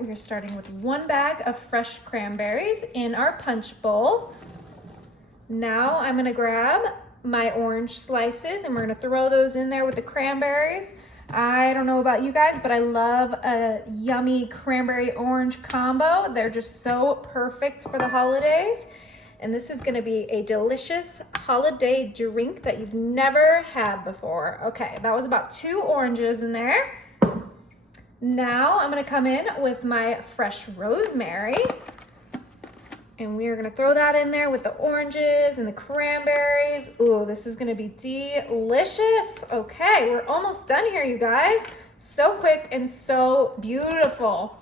right, we're starting with 1 bag of fresh cranberries in our punch bowl. Now I'm gonna grab my orange slices and we're gonna throw those in there with the cranberries. I don't know about you guys, but I love a yummy cranberry orange combo. They're just so perfect for the holidays. And this is gonna be a delicious holiday drink that you've never had before. Okay, that was about 2 oranges in there. Now I'm gonna come in with my fresh rosemary. And we are gonna throw that in there with the oranges and the cranberries. Ooh, this is gonna be delicious. Okay, we're almost done here, you guys. So quick and so beautiful.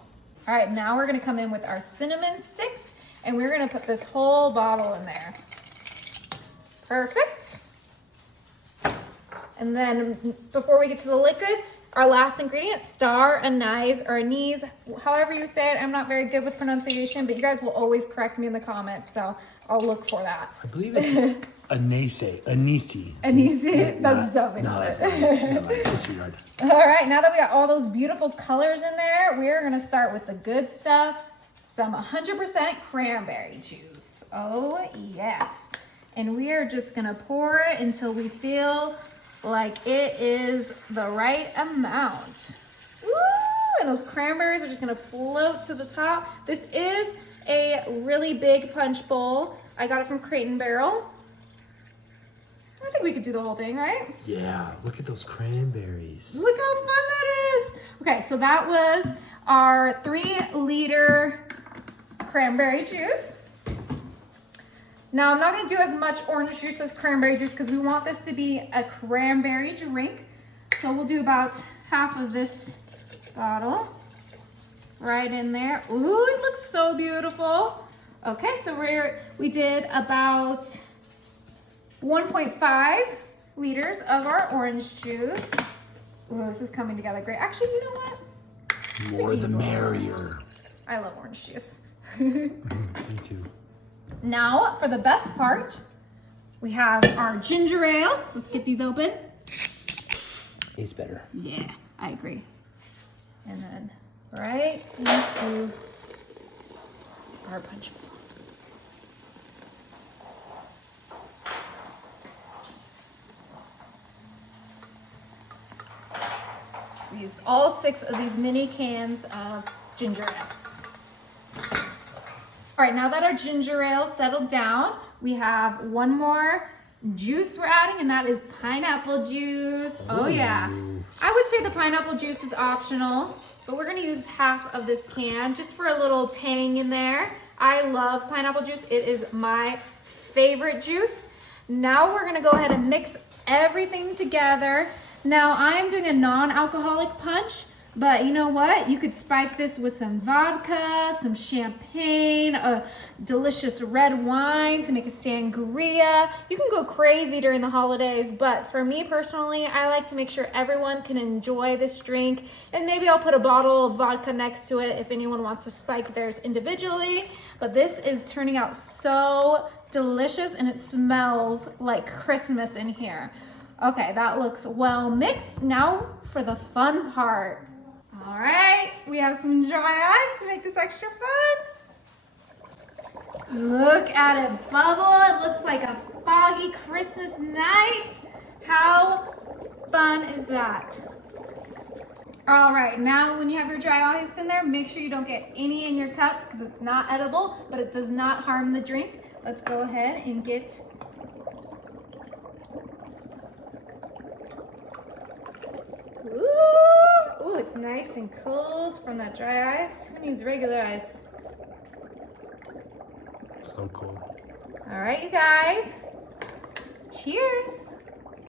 All right, now we're gonna come in with our cinnamon sticks and we're gonna put this whole bottle in there. Perfect. And then before we get to the liquids, our last ingredient, star anise or anise, however you say it. I'm not very good with pronunciation, but you guys will always correct me in the comments, so I'll look for that. I believe it's anise. Anise? That's definitely not it. No, disregard. All right, now that we got all those beautiful colors in there, we're gonna start with the good stuff, some 100% cranberry juice. Oh, yes. And we are just gonna pour it until we feel like it is the right amount. Woo! And those cranberries are just gonna float to the top. This is a really big punch bowl. I got it from Crate and Barrel. I think we could do the whole thing, right? Yeah, look at those cranberries. Look how fun that is. Okay, so that was our 3-liter cranberry juice. Now, I'm not gonna do as much orange juice as cranberry juice because we want this to be a cranberry drink. So we'll do about half of this bottle right in there. Ooh, it looks so beautiful. Okay, so we did about 1.5 liters of our orange juice. Ooh, this is coming together great. Actually, you know what? More the merrier. I love orange juice. Me too. Now, for the best part, we have our ginger ale. Let's get these open. It's better. Yeah, I agree. And then right into our punch bowl. We used all 6 of these mini cans of ginger ale. All right, now that our ginger ale settled down, we have one more juice we're adding, and that is pineapple juice. Oh yeah. I would say the pineapple juice is optional, but we're gonna use half of this can just for a little tang in there. I love pineapple juice. It is my favorite juice. Now we're gonna go ahead and mix everything together. Now I'm doing a non-alcoholic punch, but you know what? You could spike this with some vodka, some champagne, a delicious red wine to make a sangria. You can go crazy during the holidays, but for me personally, I like to make sure everyone can enjoy this drink. And maybe I'll put a bottle of vodka next to it if anyone wants to spike theirs individually. But this is turning out so delicious and it smells like Christmas in here. Okay, that looks well mixed. Now for the fun part. All right, we have some dry ice to make this extra fun. Look at it bubble. It looks like a foggy Christmas night. How fun is that? All right, now when you have your dry ice in there, make sure you don't get any in your cup because it's not edible, but it does not harm the drink. Let's go ahead and get Ooh, it's nice and cold from that dry ice. Who needs regular ice? So cool. All right, you guys. Cheers.